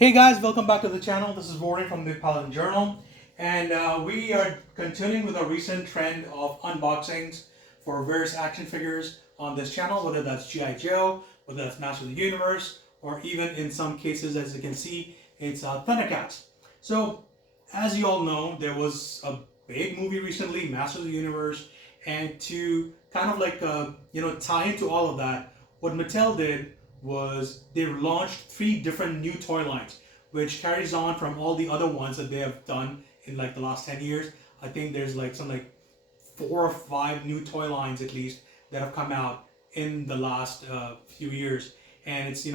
Hey guys, welcome back to the channel. This is Warren from the Paladin Journal, and we are continuing with our recent trend of unboxings for various action figures on this channel, whether that's G.I. Joe, whether that's Master of the Universe, or even in some cases, as you can see, it's Thundercats. So, as you all know, there was a big movie recently, Master of the Universe, and to kind of like tie into all of that, what Mattel did was they launched three different new toy lines, which carries on from all the other ones that they have done in like the last 10 years. I think there's like some like 4 or 5 new toy lines at least that have come out in the last few years. And it's,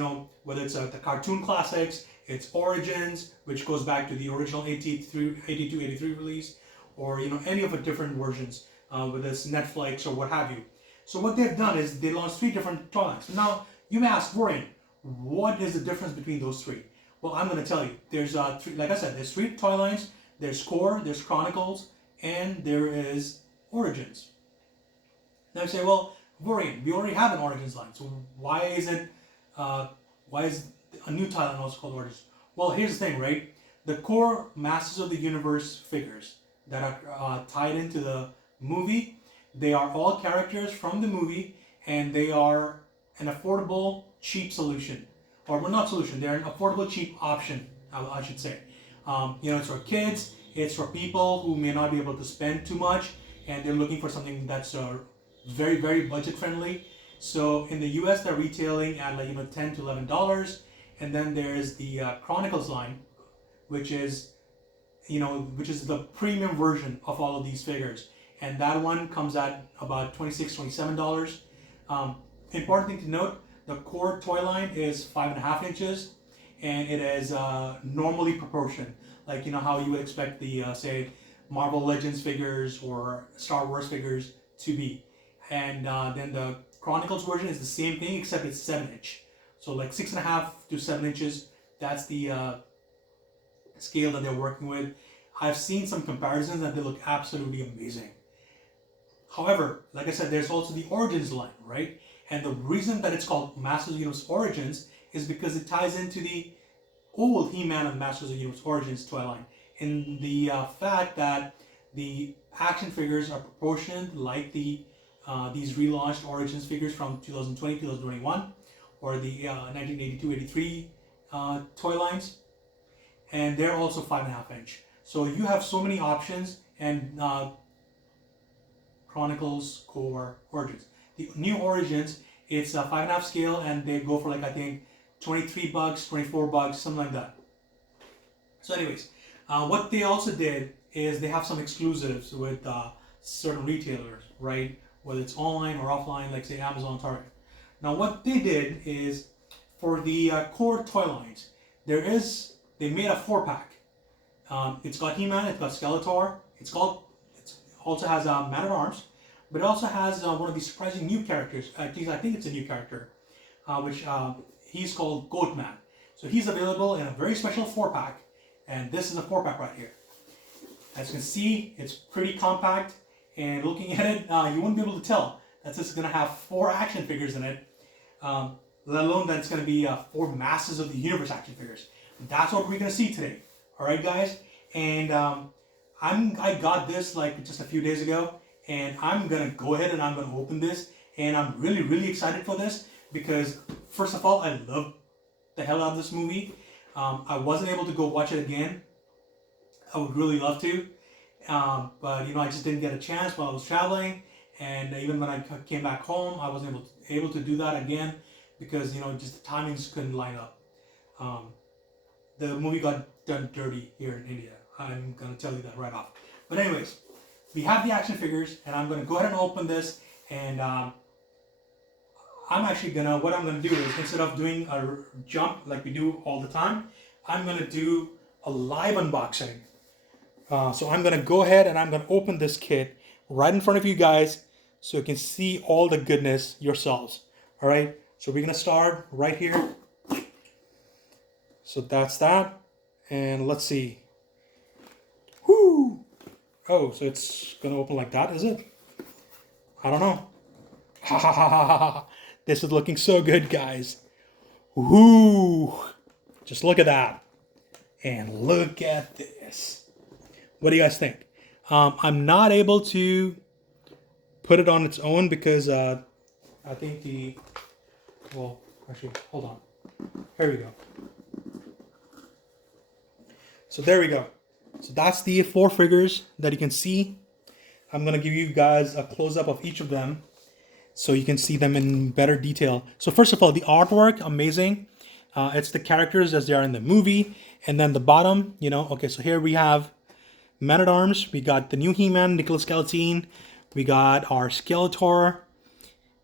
whether it's the cartoon classics, it's Origins, which goes back to the original 82, 83 release, or, any of the different versions, whether it's Netflix or what have you. So what they've done is they launched three different toy lines. Now, you may ask, Warren, what is the difference between those three? Well, I'm going to tell you. There's three, like I said, there's three toy lines. There's Core, there's Chronicles, and there is Origins. Now you say, well, Warren, we already have an Origins line, so why is a new toy line also called Origins? Well, here's the thing, right? The Core Masters of the Universe figures that are tied into the movie, they are all characters from the movie, and they are an affordable, cheap solution. Or, well, not solution, they're an affordable, cheap option, I should say. It's for kids, it's for people who may not be able to spend too much, and they're looking for something that's very, very budget friendly. So in the US, they're retailing at like, $10 to $11. And then there's the Chronicles line, which is the premium version of all of these figures. And that one comes at about $26, $27. Important thing to note, the Core toy line is 5.5 inches, and it is normally proportioned, like how you would expect the say Marvel Legends figures or Star Wars figures to be. And then the Chronicles version is the same thing, except it's 7-inch. So like 6.5 to 7 inches. That's the scale that they're working with. I've seen some comparisons and they look absolutely amazing. However, like I said, there's also the Origins line, right? And the reason that it's called Masters of the Universe Origins is because it ties into the old He-Man and Masters of the Universe Origins toy line. In the fact that the action figures are proportioned like these relaunched Origins figures from 2020, 2021, or the 1982-83 toy lines. And they're also 5.5 inch. So you have so many options, and Chronicles, Core, Origins. The new Origins, it's a 5.5 scale, and they go for like I think $23, $24, something like that. So, anyways, what they also did is they have some exclusives with certain retailers, right? Whether it's online or offline, like say Amazon, Target. Now, what they did is for the Core toy lines, they made a 4-pack. It's got He-Man, it's got Skeletor, it also has Man at Arms. But it also has one of these surprising new characters. At least I think it's a new character, which he's called Goatman. So he's available in a very special 4-pack, and this is a 4-pack right here. As you can see, it's pretty compact, and looking at it, you wouldn't be able to tell that this is going to have 4 action figures in it, let alone that it's going to be 4 Masters of the Universe action figures. That's what we're going to see today. All right, guys, and I got this like just a few days ago. And I'm going to go ahead and I'm going to open this. And I'm really, really excited for this because, first of all, I love the hell out of this movie. I wasn't able to go watch it again. I would really love to. But, I just didn't get a chance while I was traveling. And even when I came back home, I wasn't able to do that again because, just the timings couldn't line up. The movie got done dirty here in India. I'm going to tell you that right off. But anyways, we have the action figures, and I'm going to go ahead and open this, and what I'm going to do is, instead of doing a jump like we do all the time, I'm going to do a live unboxing. So I'm going to go ahead and I'm going to open this kit right in front of you guys so you can see all the goodness yourselves. All right, so we're going to start right here. So that's that, and let's see. Whoo! Oh, so it's gonna open like that, is it? I don't know. Ha ha ha ha ha! This is looking so good, guys. Whoo! Just look at that. And look at this. What do you guys think? I'm not able to put it on its own because I think well, actually, hold on. Here we go. So there we go. So that's the 4 figures that you can see. I'm going to give you guys a close-up of each of them so you can see them in better detail. So first of all, the artwork, amazing. It's the characters as they are in the movie. And then the bottom, okay, so here we have Man-at-Arms. We got the new He-Man, Nicholas Skeleton. We got our Skeletor.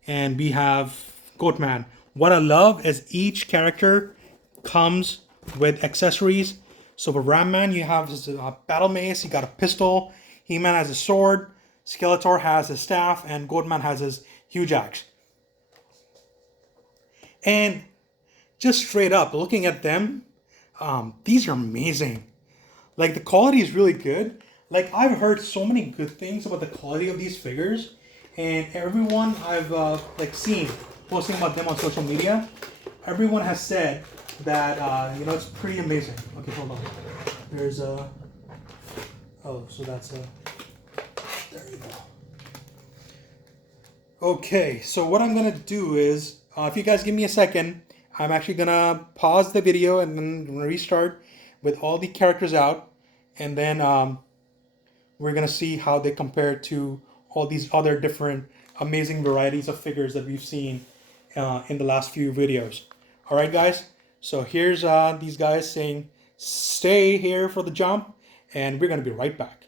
And we have Goatman. What I love is each character comes with accessories. So for Ram Man, you have his battle mace, you got a pistol. He-Man has a sword. Skeletor has his staff. And Goatman has his huge axe. And just straight up, looking at them, these are amazing. Like, the quality is really good. Like, I've heard so many good things about the quality of these figures. And everyone I've seen posting about them on social media, everyone has said that it's pretty amazing. Okay, hold on. There's a so that's there you go. Okay, so what I'm gonna do is, if you guys give me a second, I'm actually gonna pause the video and then restart with all the characters out, and then we're gonna see how they compare to all these other different amazing varieties of figures that we've seen in the last few videos. All right, guys. So here's these guys saying, "Stay here for the jump," and we're gonna be right back.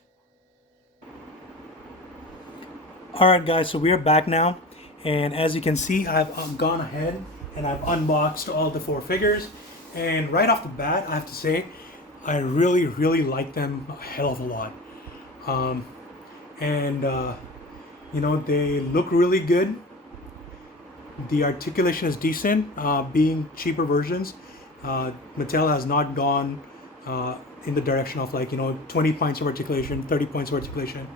All right, guys. So we are back now, and as you can see, I've gone ahead and I've unboxed all the 4 figures. And right off the bat, I have to say, I really, really like them a hell of a lot. They look really good. The articulation is decent. Being cheaper versions, Mattel has not gone in the direction of 20 points of articulation, 30 points of articulation,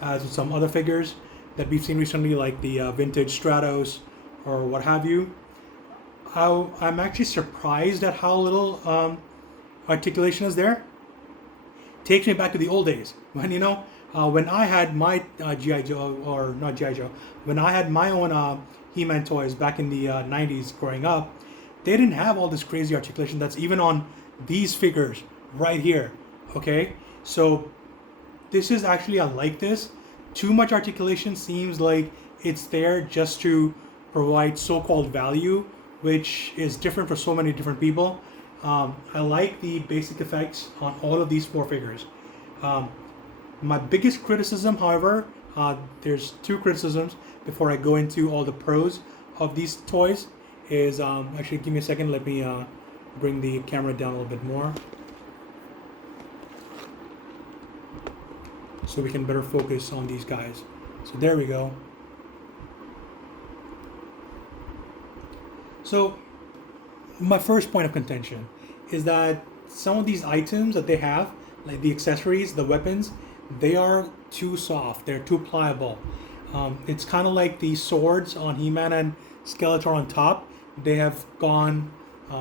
as with some other figures that we've seen recently, like the vintage Stratos or what have you. I'm actually surprised at how little articulation is there. Takes me back to the old days when I had my G.I. Joe, or not G.I. Joe, when I had my own He-Man toys back in the 90s growing up, they didn't have all this crazy articulation that's even on these figures right here. Okay, so this is actually, I like this. Too much articulation seems like it's there just to provide so-called value, which is different for so many different people. I like the basic effects on all of these 4 figures. My biggest criticism, however, there's 2 criticisms before I go into all the pros of these toys, is actually give me a second, let me bring the camera down a little bit more so we can better focus on these guys. So there we go. So my first point of contention is that some of these items that they have, like the accessories, the weapons, they are too soft. They're too pliable. It's kind of like the swords on He-Man and Skeletor on top. They have gone,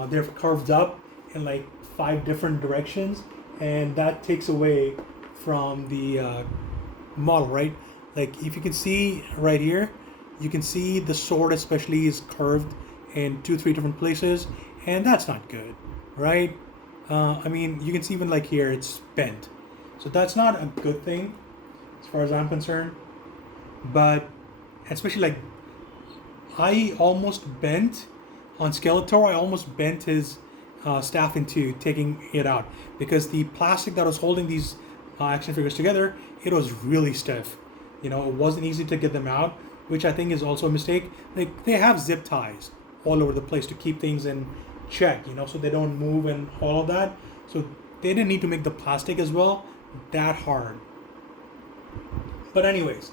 they're curved up in like 5 different directions, and that takes away from the model, right? Like if you can see right here, you can see the sword especially is curved in 2-3 different places, and that's not good, right? You can see even like here it's bent, so that's not a good thing as far as I'm concerned. But especially like I almost bent on Skeletor, I almost bent his staff into taking it out, because the plastic that was holding these action figures together, it was really stiff. It wasn't easy to get them out, which I think is also a mistake. Like they have zip ties all over the place to keep things in check, so they don't move and all of that. So they didn't need to make the plastic as well that hard. But anyways,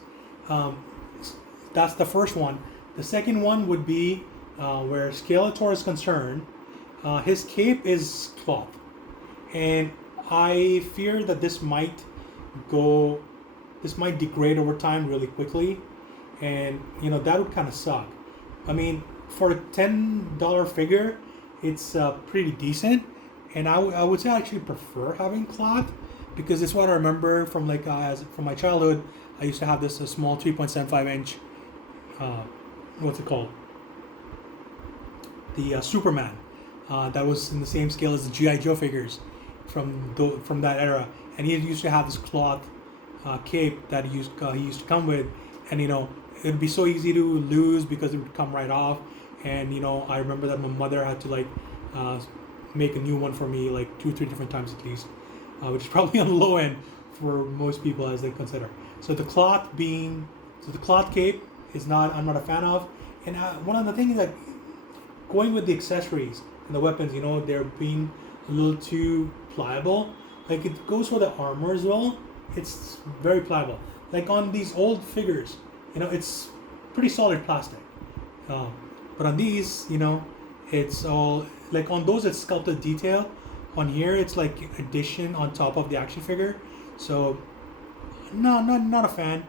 that's the first one. The second one would be where Skeletor is concerned. His cape is cloth, and I fear that this might degrade over time really quickly, and that would kind of suck. For a $10 figure, it's pretty decent, and I would say I actually prefer having cloth because it's what I remember from from my childhood. I used to have this a small 3.75 inch, uh, what's it called? The Superman, that was in the same scale as the GI Joe figures from that era, and he used to have this cloth cape that he used to come with, and it'd be so easy to lose because it would come right off, and I remember that my mother had to uh, make a new one for me like 2 3 different times at least, which is probably on the low end for most people as they consider. So the cloth cape is not I'm not a fan of, and one of the things that going with the accessories and the weapons, they're being a little too pliable. Like it goes for the armor as well. It's very pliable. Like on these old figures, it's pretty solid plastic. But on these, it's all like on those it's sculpted detail. On here, it's like addition on top of the action figure. So, no, not a fan.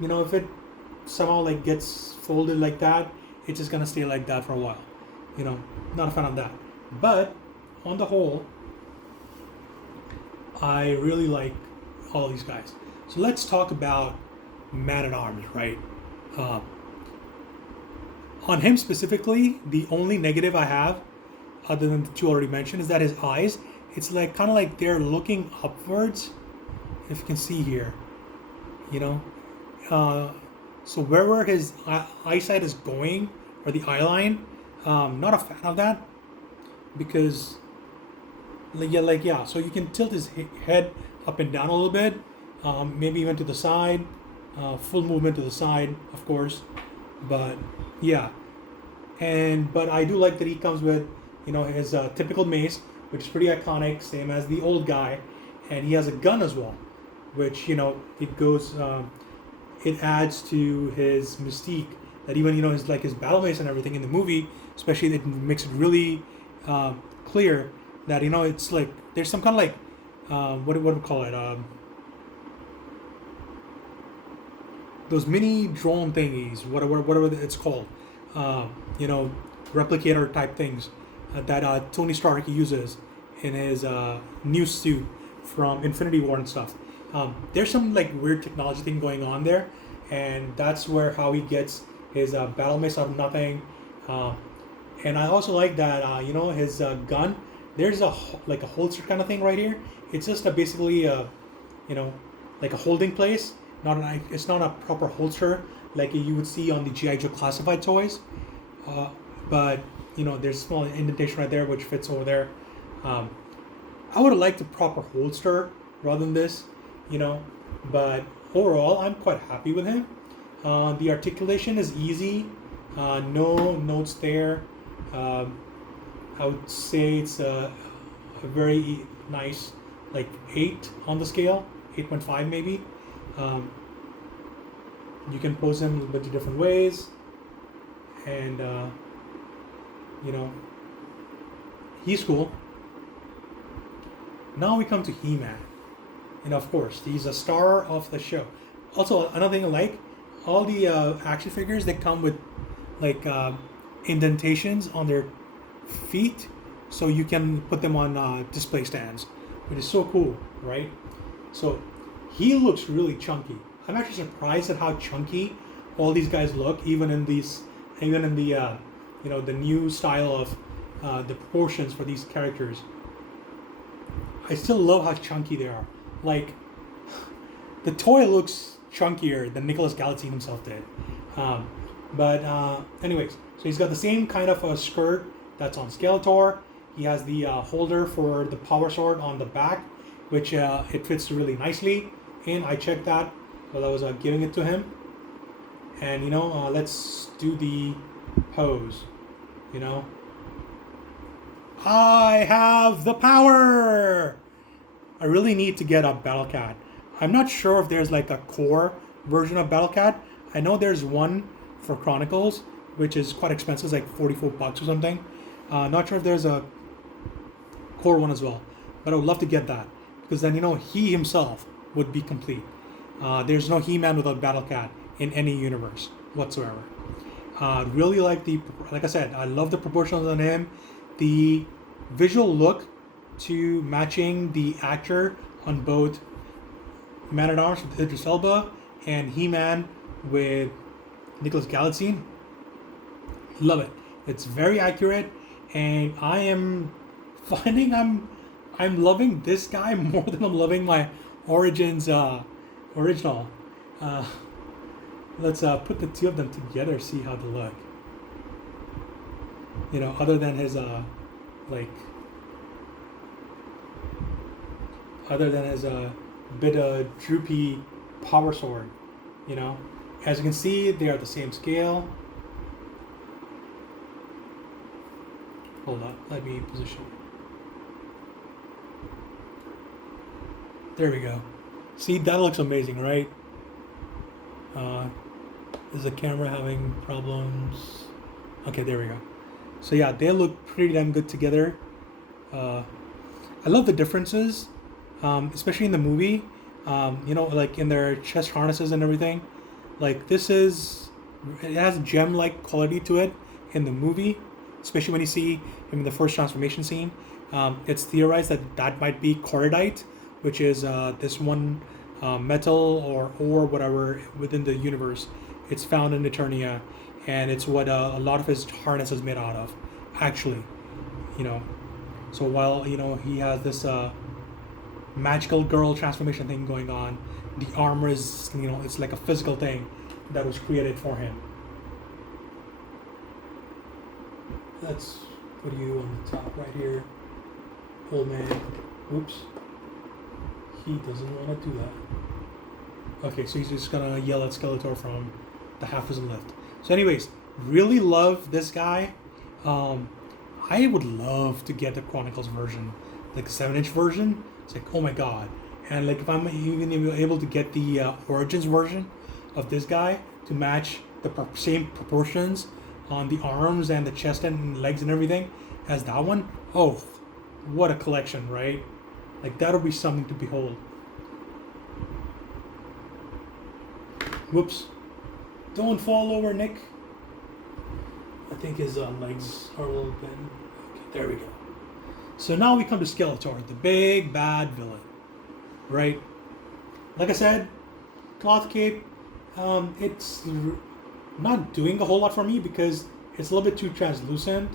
If it somehow like gets folded like that, it's just gonna stay like that for a while. Not a fan of that. But on the whole, I really like all these guys. So let's talk about Man at Arms, right? On him specifically, the only negative I have, other than the two already mentioned, is that his eyes, it's like kind of like they're looking upwards. If you can see here, so wherever his eyesight is going, or the eye line, not a fan of that, because so you can tilt his head up and down a little bit, maybe even to the side, full movement to the side, of course, but yeah, but I do like that he comes with his typical mace, which is pretty iconic, same as the old guy, and he has a gun as well, which it goes, it adds to his mystique. That even his battle mace and everything in the movie, especially, it makes it really clear that it's like there's some kind of like what do we call it, those mini drone thingies, whatever it's called, replicator type things that Tony Stark uses in his new suit from Infinity War and stuff. There's some like weird technology thing going on there, and that's where how he gets his battle mace out of nothing. And I also like that his gun. There's a holster kind of thing right here. It's just basically like a holding place. It's not a proper holster like you would see on the GI Joe classified toys. But there's a small indentation right there which fits over there. I would have liked a proper holster rather than this, but overall I'm quite happy with him. The articulation is easy, no notes there. I would say it's a very nice, like 8 on the scale, 8.5 maybe. You can pose him in a bunch of different ways, and he's cool. Now we come to He-Man, and of course he's a star of the show. Also, another thing I like, all the action figures, they come with like indentations on their feet, so you can put them on display stands, which is so cool, right? So he looks really chunky. I'm actually surprised at how chunky all these guys look, even in the the new style of the proportions for these characters. I still love how chunky they are. Like, the toy looks chunkier than Nicholas Gallatin himself did. Anyways, so he's got the same kind of a skirt that's on Skeletor. He has the holder for the power sword on the back, which it fits really nicely. And I checked that while I was giving it to him. And let's do the pose. I have the power! I really need to get a Battle Cat. I'm not sure if there's like a core version of Battle Cat. I know there's one for Chronicles, which is quite expensive, it's like $44 or something. Not sure if there's a core one as well, but I would love to get that, because then he himself would be complete. There's no He-Man without Battle Cat in any universe whatsoever. Really like I said, I love the proportions on him. The visual look to matching the actor on both Man at Arms with Idris Elba and He-Man with Nicholas Galitzine. Love it. It's very accurate, and I am finding I'm loving this guy more than I'm loving my Origins original. Uh, let's put the two of them together, see how they look. You know, other than his like, other than his bit droopy power sword. You know, as you can see, they are the same scale. Hold on, let me position. There we go. See, that looks amazing, right? Is the camera having problems? Okay, there we go. So yeah, they look pretty damn good together. I love the differences, especially in the movie. You know, like in their chest harnesses and everything. Like it has gem-like quality to it in the movie, especially when you see him in the first transformation scene. It's theorized that might be cordite, which is this one metal or ore, whatever, within the universe. It's found in Eternia, and it's what a lot of his harness is made out of, actually. You know, so while he has this magical girl transformation thing going on, the armor is it's like a physical thing that was created for him. Let's put you on the top right here, old man. Oops. He doesn't want to do that. Okay, so he's just gonna yell at Skeletor from the half dozen lift. So anyways, really love this guy. I would love to get the Chronicles version, like the 7-inch version. It's like, oh my god. And like if I'm even able to get the Origins version of this guy to match the same proportions on the arms and the chest and legs and everything as that one, oh, what a collection, right? Like that'll be something to behold. Whoops. Don't fall over, Nick. I think his legs are a little bit... Okay, there we go. So now we come to Skeletor, the big bad villain. Right? Like I said, cloth cape, it's not doing a whole lot for me because it's a little bit too translucent.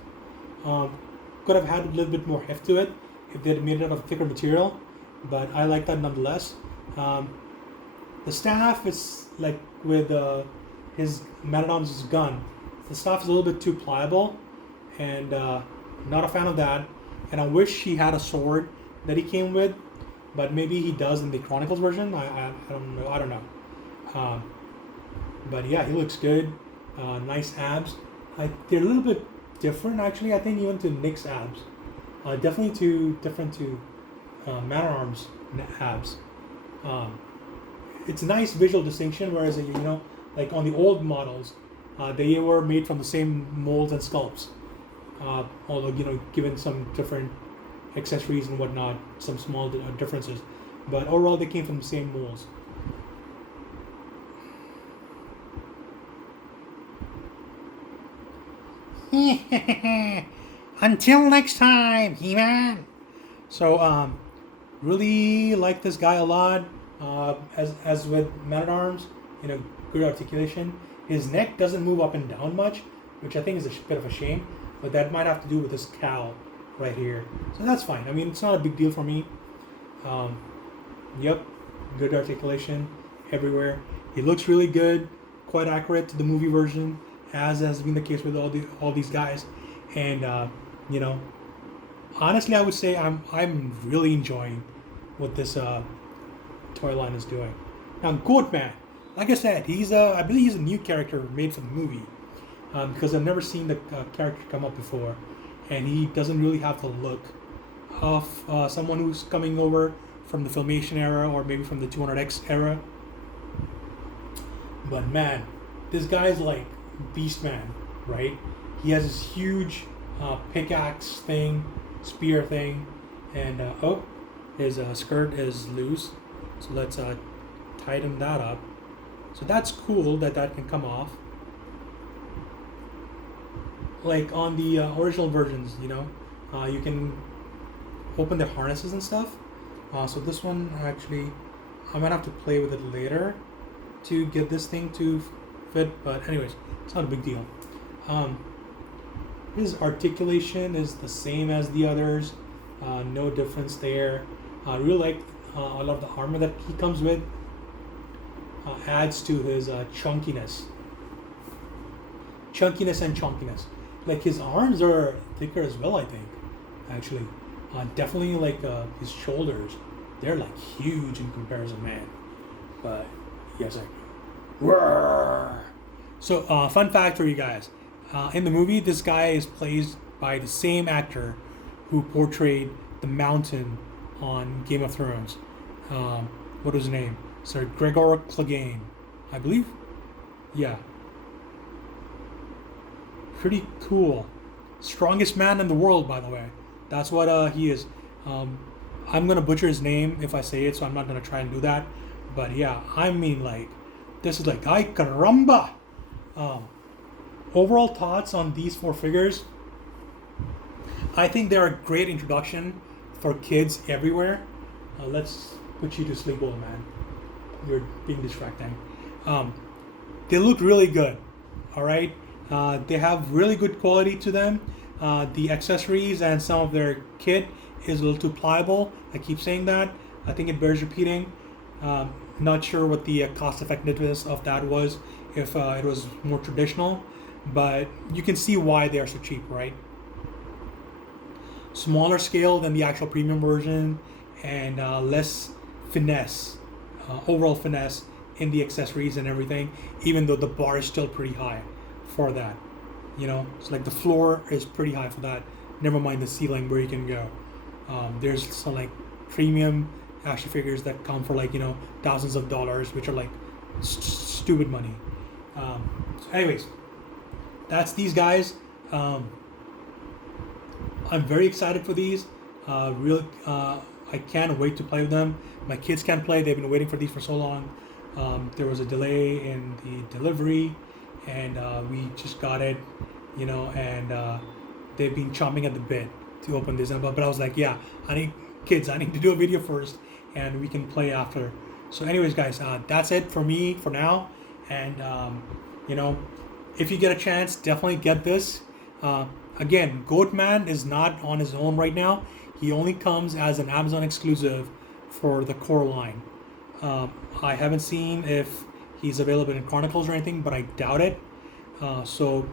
Could have had a little bit more heft to it if they had made it out of thicker material, but I like that nonetheless. The staff is like with his Man-at-Arms' gun. The staff is a little bit too pliable, and not a fan of that. And I wish he had a sword that he came with, but maybe he does in the Chronicles version. I don't know. But yeah, he looks good. Nice abs. They're a little bit different actually. I think even to Nick's abs. Definitely different to Man-at-Arms abs. It's a nice visual distinction, whereas like on the old models, they were made from the same molds and sculpts. Although given some different accessories and whatnot, some small differences, but overall they came from the same molds. Until next time, He-Man. So really like this guy a lot. As with Man-at-Arms, good articulation. His neck doesn't move up and down much, which I think is a bit of a shame, but that might have to do with this cowl right here. So that's fine. I mean, it's not a big deal for me. Yep, good articulation everywhere. He looks really good, quite accurate to the movie version, as has been the case with all these guys. And honestly, I would say I'm really enjoying what this toy line is doing. Now, Goatman, like I said, I believe he's a new character made for the movie, because I've never seen the character come up before, and he doesn't really have the look of someone who's coming over from the Filmation era or maybe from the 200X era. But man, this guy's like Beastman, right? He has this huge pickaxe thing, spear thing, and his skirt is loose. So let's tighten that up. So that's cool that can come off. Like on the original versions, You can open their harnesses and stuff. So this one actually, I might have to play with it later to get this thing to fit. But anyways, it's not a big deal. His articulation is the same as the others. No difference there. I really like a lot of the armor that he comes with. Adds to his chunkiness. Chunkiness. Like his arms are thicker as well, I think. Actually, definitely like his shoulders. They're like huge in comparison, man. But yes, so fun fact for you guys. In the movie, this guy is played by the same actor who portrayed the Mountain on Game of Thrones. What was his name? Sir Gregor Clegane, I believe. Yeah. Pretty cool. Strongest man in the world, by the way. That's what he is. I'm gonna butcher his name if I say it, so I'm not gonna try and do that. But yeah, I mean, like, this is like, ay caramba. Overall thoughts on these 4 figures. I think they're a great introduction for kids everywhere. Let's put you to sleep, old man. You're being distracting. They look really good. All right. They have really good quality to them. The accessories and some of their kit is a little too pliable. I keep saying that. I think it bears repeating. Not sure what the cost effectiveness of that was, if it was more traditional, but you can see why they are so cheap, right? Smaller scale than the actual premium version, and less finesse, overall finesse in the accessories and everything, even though the bar is still pretty high for that. You know, it's like the floor is pretty high for that. Never mind the ceiling where you can go. There's some like premium action figures that come for like, you know, thousands of dollars, which are like stupid money. So anyways, that's these guys. I'm very excited for these. I can't wait to play with them. My kids can't play. They've been waiting for these for so long. There was a delay in the delivery, and we just got it, you know, and they've been chomping at the bit to open this. But I was like, yeah, I need to do a video first, and we can play after. So anyways, guys, that's it for me for now. And you know, if you get a chance, definitely get this. Again, Goatman is not on his own right now. He only comes as an Amazon exclusive for the core line. I haven't seen if he's available in Chronicles or anything, but I doubt it. So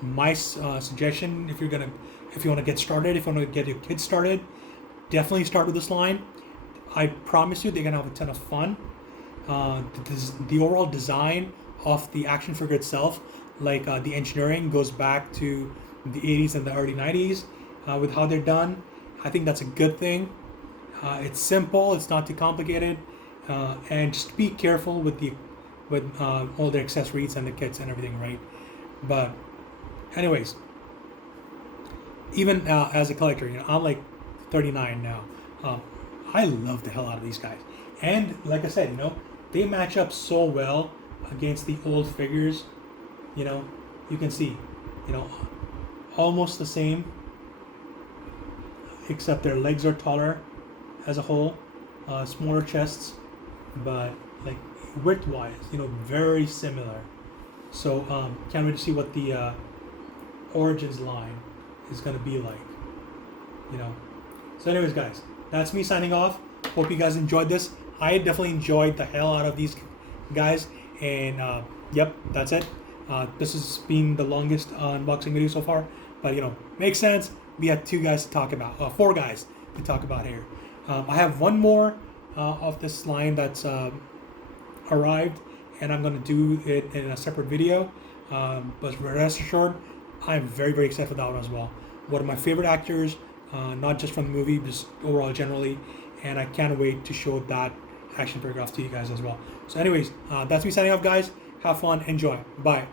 my suggestion, if you want to get started, if you want to get your kids started, definitely start with this line. I promise you, they're gonna have a ton of fun. The overall design of the action figure itself, like the engineering, goes back to the 80s and the early 90s with how they're done. I think that's a good thing. It's simple, it's not too complicated, and just be careful with all the accessories and the kits and everything, right? But anyways, even as a collector, you know, I'm like 39 now. I love the hell out of these guys, and like I said, you know, they match up so well against the old figures. You know, you can see, you know, almost the same, except their legs are taller as a whole, smaller chests, but like width-wise, you know, very similar. So can't wait to see what the Origins line is gonna be like, you know. So anyways, guys, that's me signing off. Hope you guys enjoyed this. I definitely enjoyed the hell out of these guys, and yep, that's it. This has been the longest unboxing video so far, but you know, makes sense. We had 4 guys to talk about here. I have one more of this line that's arrived, and I'm gonna do it in a separate video. But rest assured, I'm very, very excited for that one as well. One of my favorite actors, not just from the movie, just overall generally, and I can't wait to show that action figure off to you guys as well. So anyways, that's me signing off, guys. Have fun, enjoy, bye.